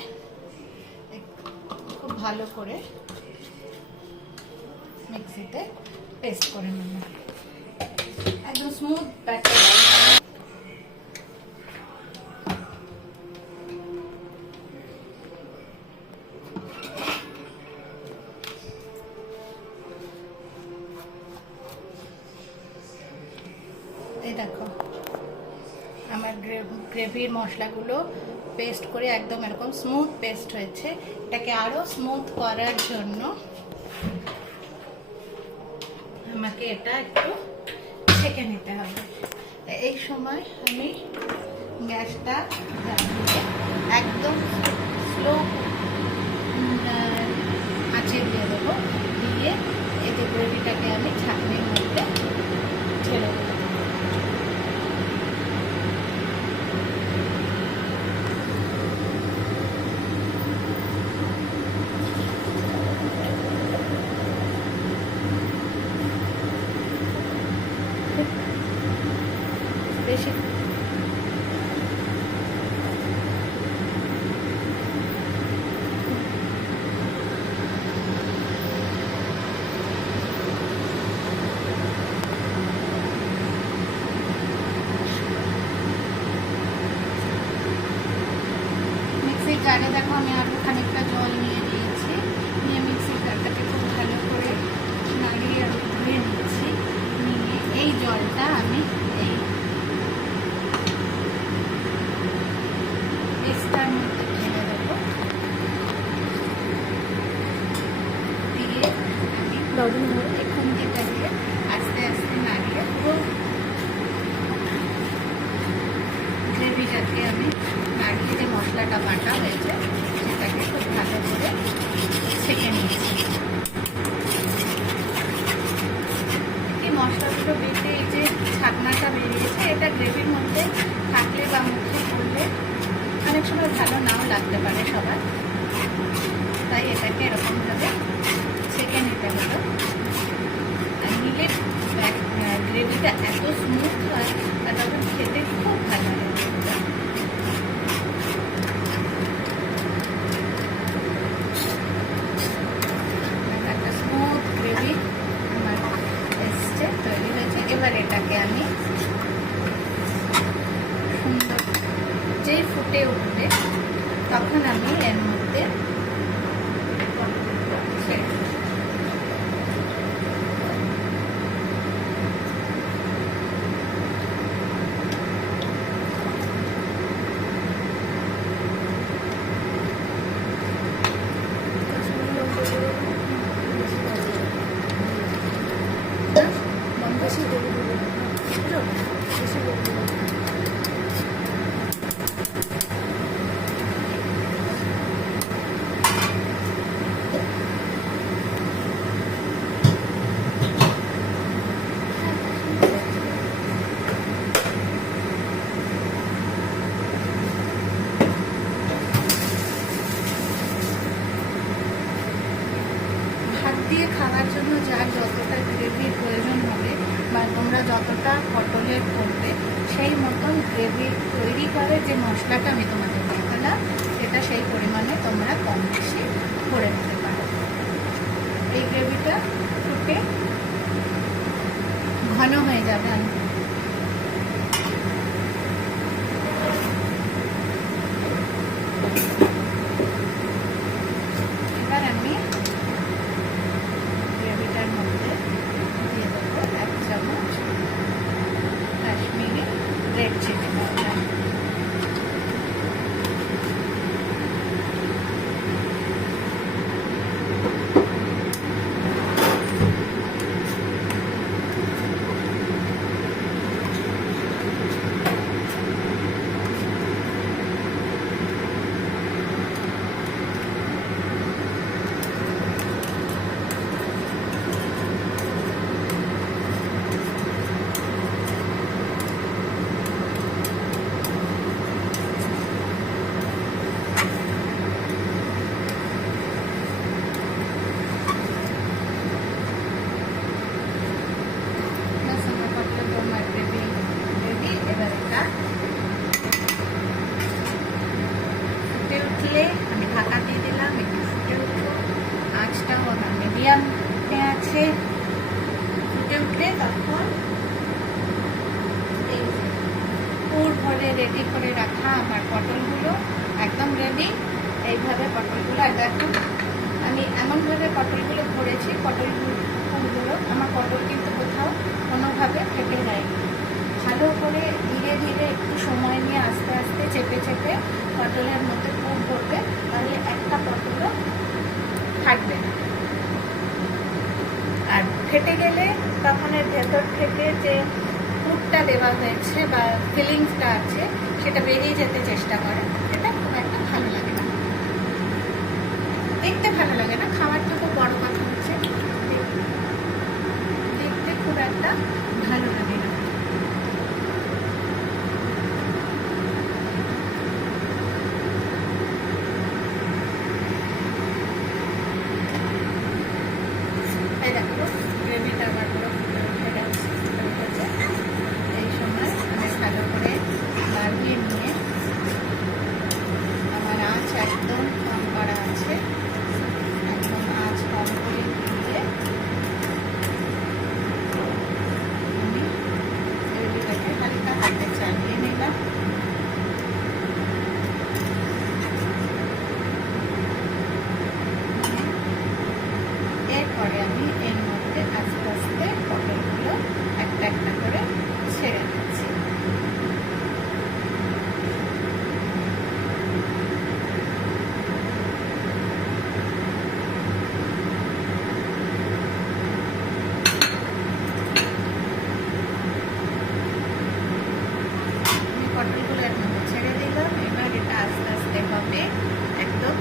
খুব ভালো করে মিক্সিতে পেস্ট করে নেব, একদম স্মুথ ব্যাটার। এই দেখো আমার গ্রেভির মশলাগুলো পেস্ট করে একদম এরকম স্মুথ পেস্ট হয়েছে। এটাকে আরো স্মুথ করার জন্য আমাকে এটা একটু ছেঁকে নিতে হবে। এই সময় আমি গ্যাসটা জ্বালিয়ে একদম স্লো আঁচে দিয়ে দেবো, দিয়ে এই যে গ্রেভিটাকে আমি ছাঁকনির মধ্যে ছেড়ে দেবো। বেশি মিক্সির জারে দেখো আমি আরো খানিকটা জল নিয়ে দিয়েছি, নিয়ে মিক্সির জারটাকে খুব ভালো করে নাড়িয়ে আর ধুয়ে নিচ্ছি। নিয়ে এই জলটা আমি এই পেস্টটার মধ্যে ঢেলে দেবো, দিয়ে আমি এখন এটাকে আস্তে আস্তে নাড়িয়ে পুরো গ্রেভিটাকে আমি নাড়িয়ে যে মশলাটা বাটা হয়েছে সেটাকে খুব ভালো করে ছেঁকে নিচ্ছি। এই মশলাগুলো বেটে এই যে ছাকনাটা বেরিয়েছে, এটা গ্রেভির মধ্যে থাকলে বা মুখে পড়লে অনেক সময় ভালো নাও লাগতে পারে সবার, তাই এটাকে এরকমভাবে ছেঁকে নিতে হলো। আর নিলে গ্রেভিটা এত স্মুথ হয় আর তখন খেতে খুব ভালো লাগে। একটা স্মুথ গ্রেভি আমার এসছে, তৈরি হয়েছে। এবার এটাকে আমি সুন্দর যেই ফুটে উঠবে তখন আমি এর মধ্যে দিয়ে খাওয়ার জন্য যার যতটা গ্রেভির প্রয়োজন হবে বা তোমরা যতটা পটলের করবে সেই মতন গ্রেভি তৈরি করে যে মশলাটা আমি তোমাদের দেখালাম সেটা সেই পরিমাণে তোমরা কম বেশি করে নিতে পারো। এই গ্রেভিটা ফুটে ঘন হয়ে যাবে। এবার আমি গ্রেভিটার মধ্যে দিয়ে দেবো 1 চামচ কাশ্মীরি রেড চিলি পাউডার। মিডিয়ামে আছে, ফুটে উঠলে তখন এই পুর ভরে রেডি করে রাখা আমার পটলগুলো একদম রেডি। এইভাবে পটলগুলো, আর দেখো আমি এমনভাবে পটলগুলো ভরেছি, পুরগুলো আমার পটল কিন্তু কোথাও কোনোভাবে ফেটে যায়নি। ভালো করে ধীরে ধীরে একটু সময় নিয়ে আস্তে আস্তে চেপে চেপে পটলের মধ্যে পুর ভরবে, তাহলে একটা পটলও থাকবে না। আর ফেটে গেলে তখন এর ভেতর থেকে যে পুরটা দেওয়া হয়েছে বা ফিলিংসটা আছে সেটা বেরিয়ে যেতে চেষ্টা করে, এটা খুব একটা ভালো লাগে না, দেখতে ভালো লাগে না। খাওয়ার তো খুব বড় কথা হচ্ছে দেখতে খুব একটা ভালো লাগে না। দেখো গ্রেভিটা আমার পুরো ফুটে গেছে। এই সময় আমি ভালো করে বাড়িয়ে নিয়ে, আমার আঁচ একদম কম করা আছে, একদম আঁচ কম করে দিয়ে আমি গ্রেভিটাকে হালকা হাতে চালিয়ে নিলাম। এরপরে আমি এর মধ্যে আস্তে আস্তে পটলগুলো একটা একটা করে ছেড়ে দিচ্ছি। পটলগুলো এর মধ্যে ছেড়ে দিলাম। এবার এটা আস্তে আস্তে হবে, একদম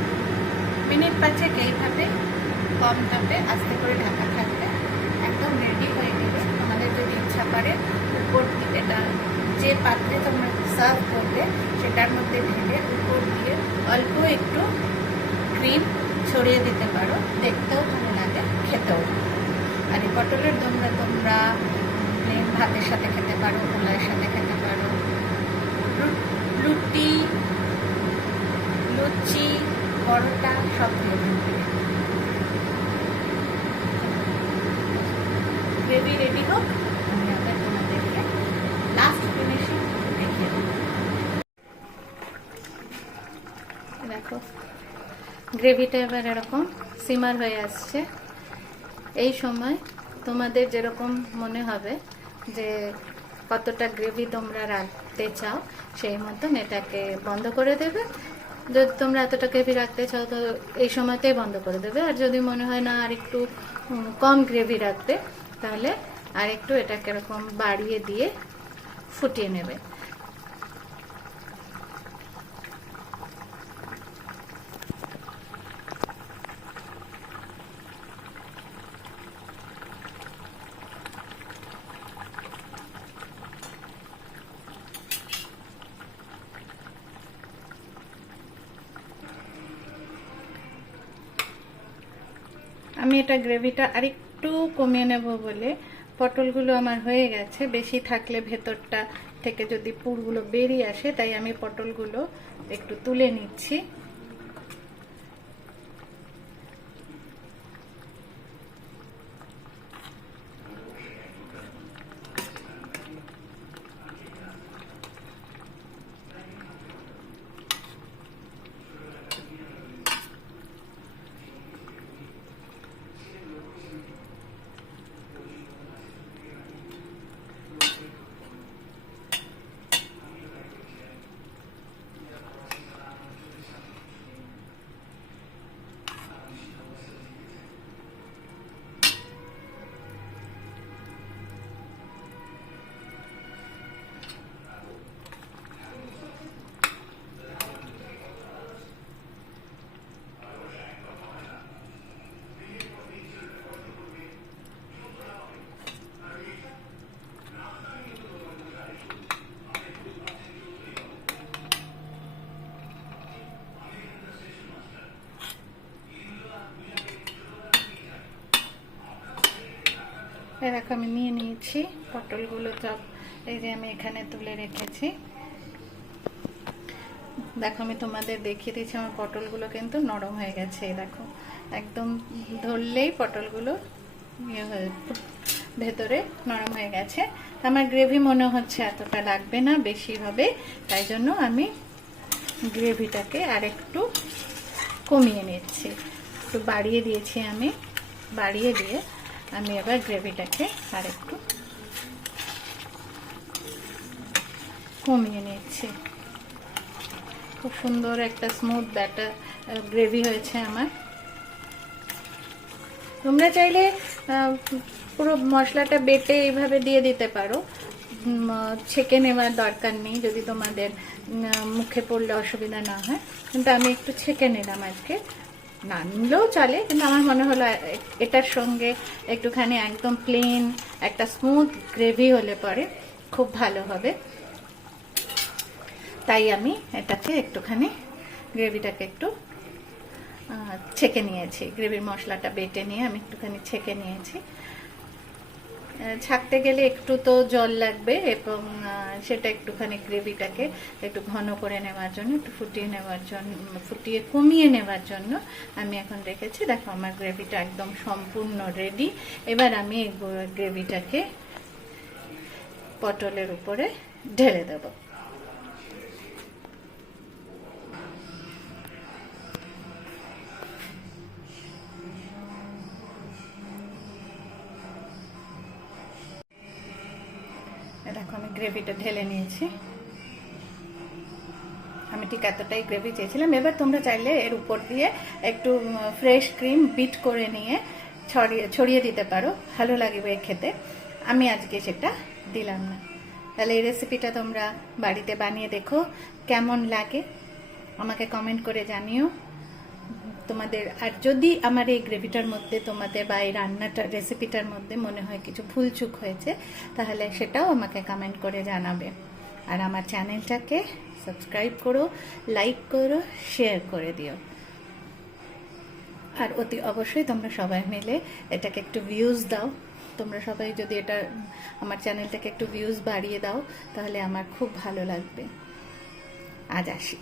মিনিট 5 এইভাবে কম ভাবে আস্তে করে ঢাকা থাকবে, একদম রেডি হয়ে গেলে আমাদের যদি ইচ্ছা করে উপর এটা যে পাত্রে তোমরা সার্ভ করবে সেটার মধ্যে ঢেলে উপর দিয়ে অল্প একটু ক্রিম ছড়িয়ে দিতে পারো, দেখতেও ভালো লাগে, খেতেও। আর এই পটলের দোমরা তোমরা প্লেন ভাতের সাথে খেতে পারো, পোলাওয়ের সাথে খেতে পারো, রুটি, লুচি, পরোটা সব দিয়ে। গ্রেভি রেডি হোক, আমি আবার তোমাদেরকে লাস্ট ফিনিশিং দেখিয়ে দেব। দেখো গ্রেভিটা এবার এরকম সিমার হয়ে আসছে। এই সময় তোমাদের যেরকম মনে হবে যে কতটা গ্রেভি তোমরা রাখতে চাও, সেই মতন এটাকে বন্ধ করে দেবে। যদি তোমরা এতটা গ্রেভি রাখতে চাও তো এই সময়তেই বন্ধ করে দেবে। আর যদি মনে হয় না আর একটু কম গ্রেভি রাখতে, তাহলে আর একটু এটাকে এরকম বাড়িয়ে দিয়ে ফুটিয়ে নেবে। আমি এটা গ্রেভিটা আরেকটু কমিয়ে নেব বলে, পটলগুলো আমার হয়ে গেছে, বেশি থাকলে ভেতরটা থেকে যদি পুরগুলো বেরিয়ে আসে, তাই আমি পটলগুলো একটু তুলে নিচ্ছি। দেখো আমি নিয়ে নিয়েছি পটলগুলো, সব এই যে আমি এখানে তুলে রেখেছি। দেখো আমি তোমাদের দেখিয়ে দিচ্ছি, আমার পটলগুলো কিন্তু নরম হয়ে গেছে। দেখো একদম ধরলেই পটলগুলো ভেতরে নরম হয়ে গেছে। আমার গ্রেভি মনে হচ্ছে এতটা লাগবে না, বেশি হবে, তাই জন্য আমি গ্রেভিটাকে আর একটু কমিয়ে নিচ্ছি, একটু বাড়িয়ে দিয়েছি আমি। বাড়িয়ে দিয়ে আমি এবার গ্রেভিটাকে আর একটু কমিয়ে নিচ্ছি। খুব সুন্দর একটা স্মুথ ব্যাটার গ্রেভি হয়েছে আমার। তোমরা চাইলে পুরো মশলাটা বেটে এইভাবে দিয়ে দিতে পারো, ছেঁকে নেওয়ার দরকার নেই যদি তোমাদের মুখে পড়লে অসুবিধা না হয়, কিন্তু আমি একটু ছেঁকে নিলাম আজকে। না নিলেও চলে, কিন্তু আমার মনে হলো এটার সঙ্গে একটুখানি একদম প্লেন একটা স্মুথ গ্রেভি হলে পরে খুব ভালো হবে, তাই আমি এটাকে একটুখানি গ্রেভিটাকে একটু ছেঁকে নিয়েছি। গ্রেভির মশলাটা বেটে নিয়ে আমি একটুখানি ছেঁকে নিয়েছি। ছাকতে গেলে একটু তো জল লাগবে, এবং সেটা একটুখানি গ্রেভিটাকে একটু ঘন করে নেওয়ার জন্য, একটু ফুটিয়ে নেওয়ার জন্য, ফুটিয়ে কমিয়ে নেওয়ার জন্য আমি এখন রেখেছি। দেখো আমার গ্রেভিটা একদম সম্পূর্ণ রেডি। এবার আমি এই গ্রেভিটাকে পটলের উপরে ঢেলে দেবো। দেখো আমি গ্রেভিটা ঢেলে নিয়েছি। আমি ঠিক এতটাই গ্রেভি চেয়েছিলাম। এবার তোমরা চাইলে এর উপর দিয়ে একটু ফ্রেশ ক্রিম বিট করে নিয়ে ছড়িয়ে দিতে পারো, ভালো লাগবে খেতে। আমি আজকে সেটা দিলাম না। তাহলে এই রেসিপিটা তোমরা বাড়িতে বানিয়ে দেখো, কেমন লাগে আমাকে কমেন্ট করে জানিও তোমাদের। আর যদি আমার এই গ্রেভিটার মধ্যে তোমাদের বা এই রান্নাটার রেসিপিটার মধ্যে মনে হয় কিছু ভুলচুক হয়েছে, তাহলে সেটাও আমাকে কমেন্ট করে জানাবে। আর আমার চ্যানেলটাকে সাবস্ক্রাইব করো, লাইক করো, শেয়ার করে দিও। আর অতি অবশ্যই তোমরা সবাই মিলে এটাকে একটু ভিউজ দাও। তোমরা সবাই যদি এটা আমার চ্যানেলটাকে একটু ভিউজ বাড়িয়ে দাও, তাহলে আমার খুব ভালো লাগবে। আজ আসি।